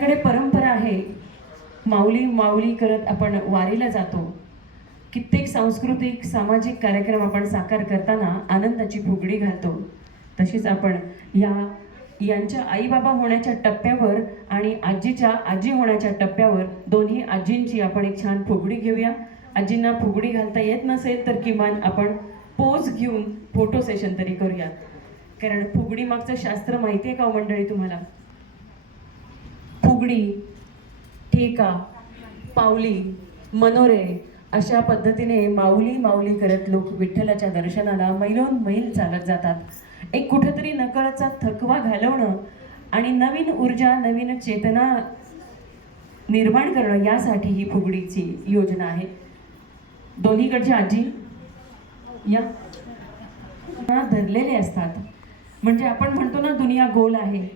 कडे परंपरा आहे, माऊली माऊली करत आपण वारीला जातो. कित्येक सांस्कृतिक सामाजिक कार्यक्रम आपण साकार करताना आनंदाची फुगडी घालतो. तशीच आपण यांच्या आई बाबा होण्याच्या टप्प्यावर आणि आजीच्या आजी होण्याच्या टप्प्यावर दोन्ही आजींची आपण एक छान फुगडी घेऊया. आजींना फुगडी घालता येत नसेल तर किमान आपण पोज घेऊन फोटो सेशन तरी करूया. कारण फुगडी मागचं शास्त्र माहिती आहे का मंडळी तुम्हाला? फुगडी, ठेका, पावली, मनोरे अशा पद्धतीने माऊली माऊली करत लोक विठ्ठलाच्या दर्शनाला मैलोन मैल चालत जातात. एक कुठेतरी नकळतचा थकवा घालवणं आणि नवीन ऊर्जा नवीन चेतना निर्माण करणं यासाठी ही फुगडीची योजना आहे. दोन्हीकडची आजी या धरलेले असतात. म्हणजे आपण म्हणतो ना, दुनिया गोल आहे,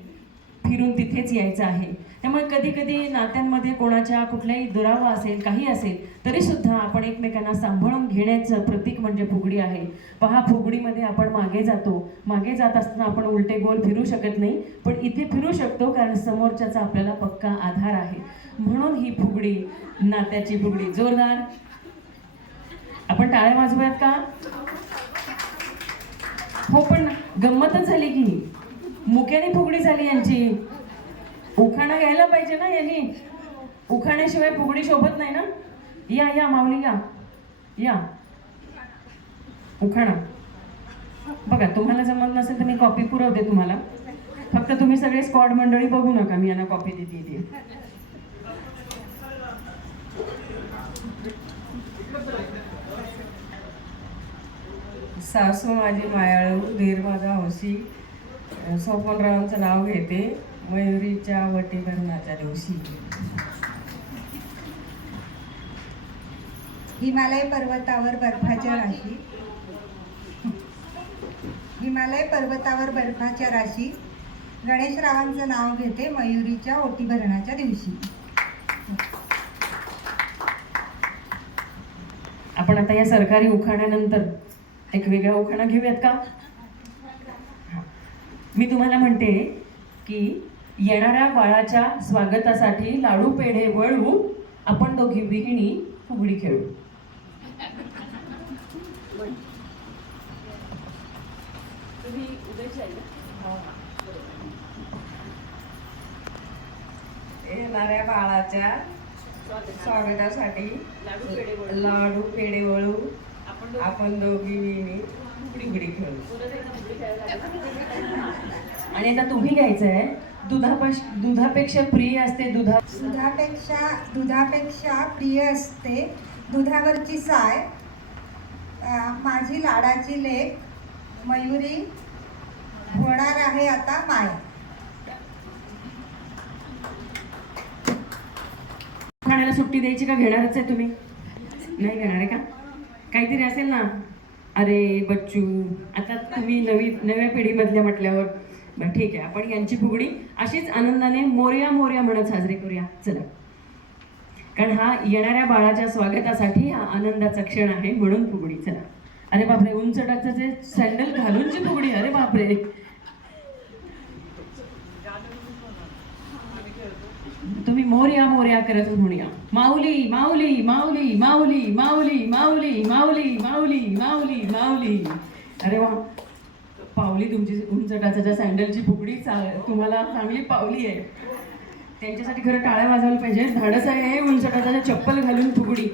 फिरून तिथेच यायचं आहे. त्यामुळे कधी कधी नात्यांमध्ये कोणाच्या कुठलाही दुरावा असेल, काही असेल तरी सुद्धा आपण एकमेकांना सांभाळून घेण्याचं प्रतीक म्हणजे फुगडी आहे. पहा, फुगडीमध्ये आपण मागे जातो. मागे जात असताना आपण उलटे गोल फिरू शकत नाही, पण इथे फिरू शकतो कारण समोरच्याचा आपल्याला पक्का आधार आहे. म्हणून ही फुगडी नात्याची फुगडी. जोरदार आपण टाळ्या वाजवूयात का? हो, पण गंमतच झाली की मुक्याने फुगडी झाली यांची. उखाणा घ्यायला पाहिजे ना यांनी. उखाण्याशिवाय फुगडी शोभत नाही ना. या या माऊली या या, उखाणा बघा. तुम्हाला जमत नसेल तर मी कॉपी पुरवते तुम्हाला. फक्त तुम्ही सगळे स्क्वॉड मंडळी बघू नका, मी यांना कॉपी देते. सासू माझी मायाळू, धीर माझा हौशी, सोपनरावांचं नाव घेते मयुरीच्या वटीकरणाच्या दिवशी. हिमालय पर्वतावर बर्फाच्या राशी, हिमालय पर्वतावर बर्फाच्या राशी, गणेशरावांचं नाव घेते मयुरीच्या ओटी भरणाच्या दिवशी. आपण आता या सरकारी उखाण्यानंतर एक वेगळा उखाणा घेऊयात का? मी तुम्हाला म्हणते की येणाऱ्या बाळाच्या स्वागतासाठी लाडू पेढे वळू, आपण दोघी विहिणी फुगडी खेळू. येणाऱ्या बाळाच्या स्वागतासाठी लाडू पेढे वळू, आपण दोघी विहिणी फुगडी खेळू. आणि आता तुम्ही घ्यायचंय, दुधापेक्षा प्रिय असते दुधापेक्षा प्रिय असते दुधावरची साय, माझी लाडाची लेक मयुरी होणार आहे आता माय. खाण्याला सुट्टी द्यायची का? घेणारच आहे तुम्ही? नाही घेणार आहे का? काहीतरी असेल ना. अरे बच्चू, आता तुम्ही नव्या पिढीमधल्या म्हटल्यावर बरं ठीक आहे, आपण यांची फुगडी अशीच आनंदाने मोरया मोरया म्हणत साजरी करूया. चला, कारण हा येणाऱ्या बाळाच्या स्वागतासाठी हा आनंदाचा क्षण आहे, म्हणून फुगडी. चला. अरे बापरे, उंच टाचाचे सँडल घालूनची फुगडी. अरे बापरे, तुम्ही मोरया मोरया करत म्हणूया. माऊली माऊली माऊली माऊली माऊली माऊली माऊली माऊली माऊली माऊली. अरे वा, पावली तुमची उंच टाचाच्या सँडलची फुगडी तुम्हाला चांगली पावली आहे. त्यांच्यासाठी खरं टाळ्या वाजवायला पाहिजे. धाडस आहे उंच टाचाच्या चप्पल घालून फुगडी.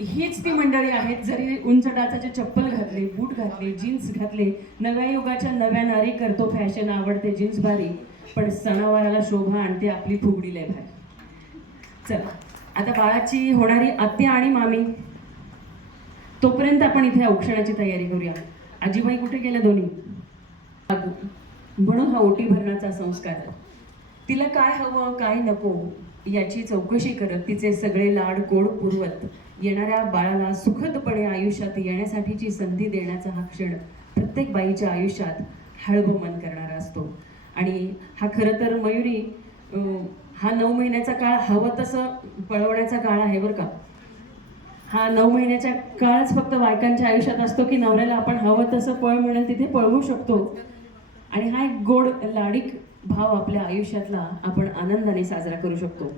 हीच ती मंडळी आहेत, जरी उंच टाचाचे चप्पल घातले, बूट घातले, जीन्स घातले, नव्या युगाच्या नव्या नारी करतो फॅशन, आवडते जीन्स भारी, पण सणावाराला शोभा आणते आपली फुगडी लय भारी. चला, आता बाळाची होणारी आत्या आणि मामी, तोपर्यंत आपण इथे औक्षणाची तयारी करूया. आजीबाई कुठे गेल्या दोन्ही? म्हणून हा ओटी भरण्याचा संस्कार. तिला काय हवं काय नको याची चौकशी करत, तिचे सगळे लाड कोड पुरवत, येणाऱ्या बाळाला सुखदपणे आयुष्यात येण्यासाठीची संधी देण्याचा हा क्षण प्रत्येक बाईच्या आयुष्यात हळवमन करणारा असतो. आणि हा खरं तर मयुरी, हा 9 महिन्याचा काळ हवं तसं पळवण्याचा काळ आहे बरं का. हा 9 महिन्याचा काळच फक्त बायकांच्या आयुष्यात असतो की नवऱ्याला आपण हवं तसं पळ म्हणून तिथे पळवू शकतो. आणि हा एक गोड लाडीक भाव आपल्या आयुष्यातला आपण आनंदाने साजरा करू शकतो.